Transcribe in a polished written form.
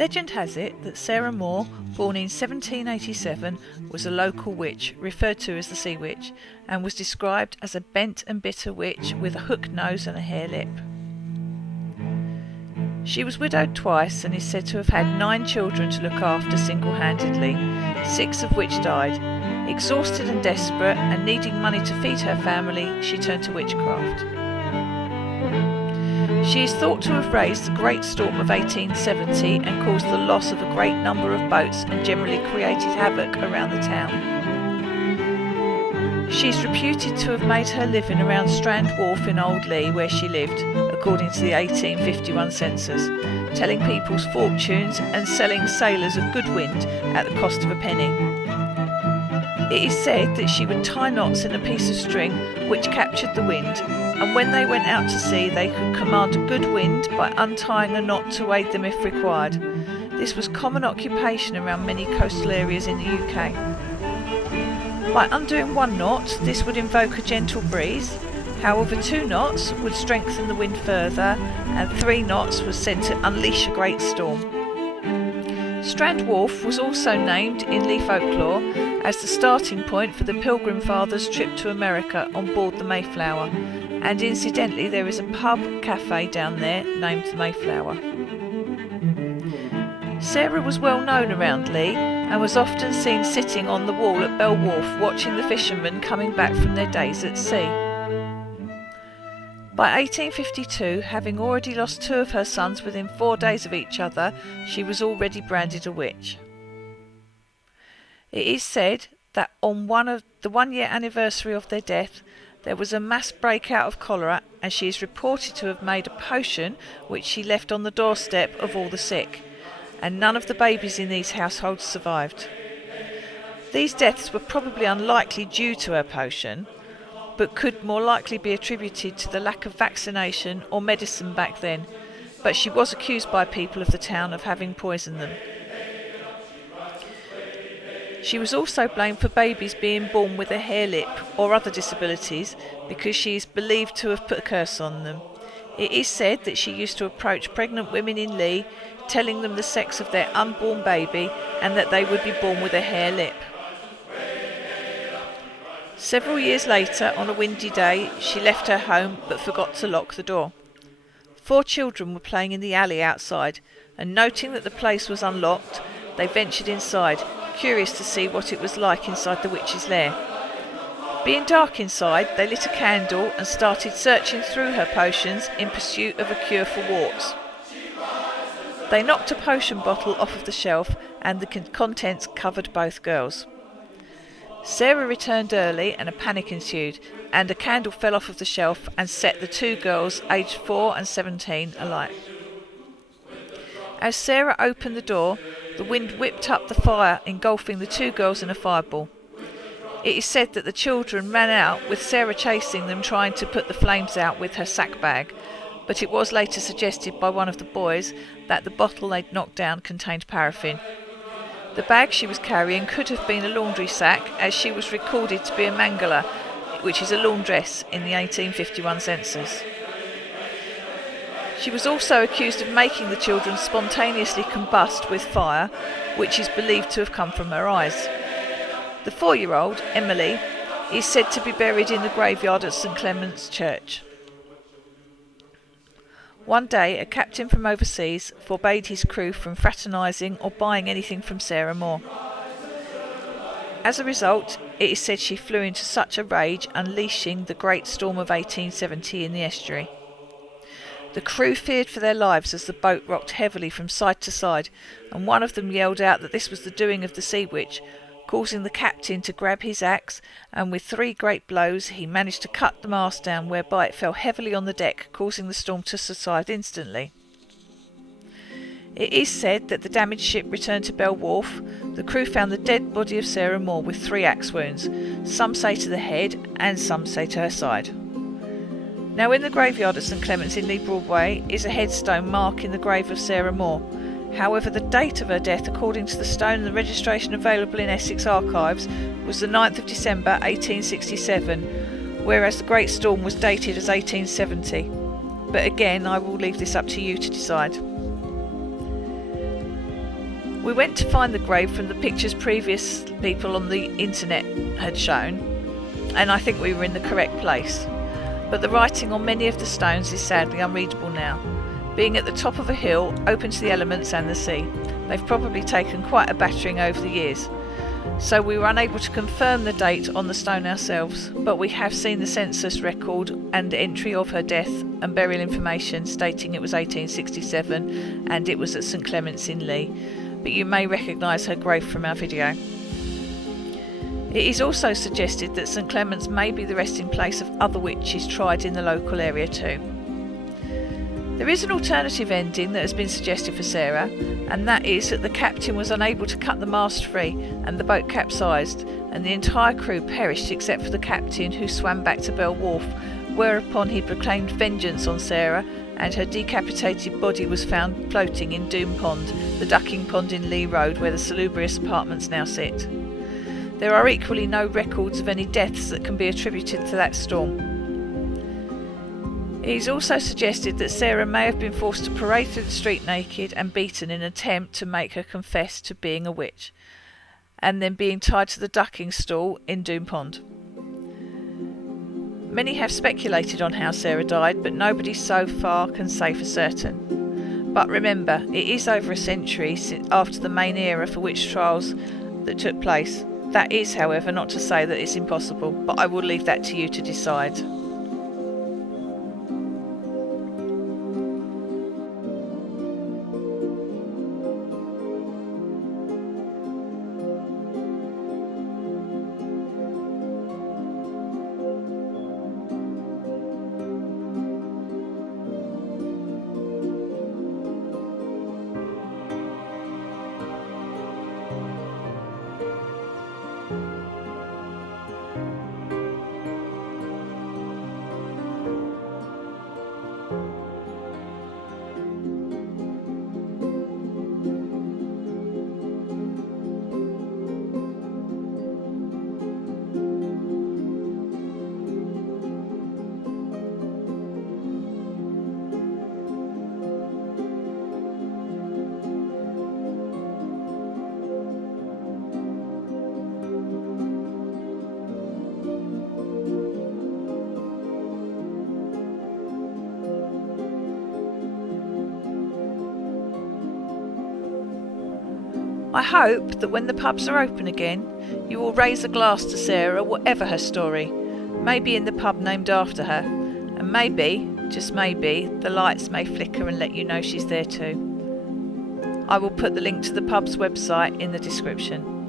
Legend has it that Sarah Moore, born in 1787, was a local witch, referred to as the Sea Witch, and was described as a bent and bitter witch with a hook nose and a hare lip. She was widowed twice and is said to have had 9 children to look after single-handedly, 6 of which died. Exhausted and desperate, and needing money to feed her family, she turned to witchcraft. She is thought to have raised the Great Storm of 1870 and caused the loss of a great number of boats and generally created havoc around the town. She is reputed to have made her living around Strand Wharf in Old Leigh, where she lived, according to the 1851 census, telling people's fortunes and selling sailors a good wind at the cost of a penny. It is said that she would tie knots in a piece of string which captured the wind, and when they went out to sea they could command a good wind by untying a knot to aid them if required. This was common occupation around many coastal areas in the UK. By undoing 1 knot, this would invoke a gentle breeze. However, 2 knots would strengthen the wind further, and 3 knots was said to unleash a great storm. Strand Wharf was also named in Leigh folklore as the starting point for the Pilgrim Fathers' trip to America on board the Mayflower, and incidentally there is a pub cafe down there named the Mayflower. Sarah was well known around Leigh and was often seen sitting on the wall at Bell Wharf watching the fishermen coming back from their days at sea. By 1852, having already lost 2 of her sons within 4 days of each other, she was already branded a witch. It is said that on the 1-year anniversary of their death, there was a mass breakout of cholera, and she is reported to have made a potion which she left on the doorstep of all the sick, and none of the babies in these households survived. These deaths were probably unlikely due to her potion, but could more likely be attributed to the lack of vaccination or medicine back then, but she was accused by people of the town of having poisoned them. She was also blamed for babies being born with a hare lip or other disabilities because she is believed to have put a curse on them. It is said that she used to approach pregnant women in Leigh, telling them the sex of their unborn baby and that they would be born with a hare lip. Several years later, on a windy day, she left her home but forgot to lock the door. 4 children were playing in the alley outside, and noting that the place was unlocked, they ventured inside, curious to see what it was like inside the witch's lair. Being dark inside, they lit a candle and started searching through her potions in pursuit of a cure for warts. They knocked a potion bottle off of the shelf, and the contents covered both girls. Sarah returned early and a panic ensued, and a candle fell off of the shelf and set the 2 girls, aged 4 and 17, alight. As Sarah opened the door, the wind whipped up the fire, engulfing the 2 girls in a fireball. It is said that the children ran out, with Sarah chasing them, trying to put the flames out with her sack bag, but it was later suggested by one of the boys that the bottle they'd knocked down contained paraffin. The bag she was carrying could have been a laundry sack, as she was recorded to be a mangala, which is a laundress in the 1851 census. She was also accused of making the children spontaneously combust with fire, which is believed to have come from her eyes. The 4-year-old, Emily, is said to be buried in the graveyard at St Clement's Church. One day, a captain from overseas forbade his crew from fraternising or buying anything from Sarah Moore. As a result, it is said she flew into such a rage, unleashing the Great Storm of 1870 in the estuary. The crew feared for their lives as the boat rocked heavily from side to side, and one of them yelled out that this was the doing of the Sea Witch, causing the captain to grab his axe, and with 3 great blows he managed to cut the mast down, whereby it fell heavily on the deck, causing the storm to subside instantly. It is said that the damaged ship returned to Bell Wharf. The crew found the dead body of Sarah Moore with 3 axe wounds, some say to the head and some say to her side. Now in the graveyard at St Clement's in Leigh Broadway is a headstone marking the grave of Sarah Moore. However, the date of her death, according to the stone and the registration available in Essex archives, was the 9th of December 1867, whereas the Great Storm was dated as 1870. But again, I will leave this up to you to decide. We went to find the grave from the pictures previous people on the internet had shown, and I think we were in the correct place. But the writing on many of the stones is sadly unreadable now. Being at the top of a hill, open to the elements and the sea, they've probably taken quite a battering over the years. So we were unable to confirm the date on the stone ourselves, but we have seen the census record and entry of her death and burial information stating it was 1867 and it was at St Clement's in Leigh, but you may recognise her grave from our video. It is also suggested that St Clement's may be the resting place of other witches tried in the local area too. There is an alternative ending that has been suggested for Sarah, and that is that the captain was unable to cut the mast free and the boat capsized, and the entire crew perished except for the captain, who swam back to Bell Wharf, whereupon he proclaimed vengeance on Sarah, and her decapitated body was found floating in Doom Pond, the ducking pond in Leigh Road where the salubrious apartments now sit. There are equally no records of any deaths that can be attributed to that storm. It is also suggested that Sarah may have been forced to parade through the street naked and beaten in an attempt to make her confess to being a witch, and then being tied to the ducking stool in Doom Pond. Many have speculated on how Sarah died, but nobody so far can say for certain. But remember, it is over a century after the main era for witch trials that took place. That is, however, not to say that it's impossible, but I will leave that to you to decide. I hope that when the pubs are open again, you will raise a glass to Sarah, whatever her story, maybe in the pub named after her, and maybe, just maybe, the lights may flicker and let you know she's there too. I will put the link to the pub's website in the description.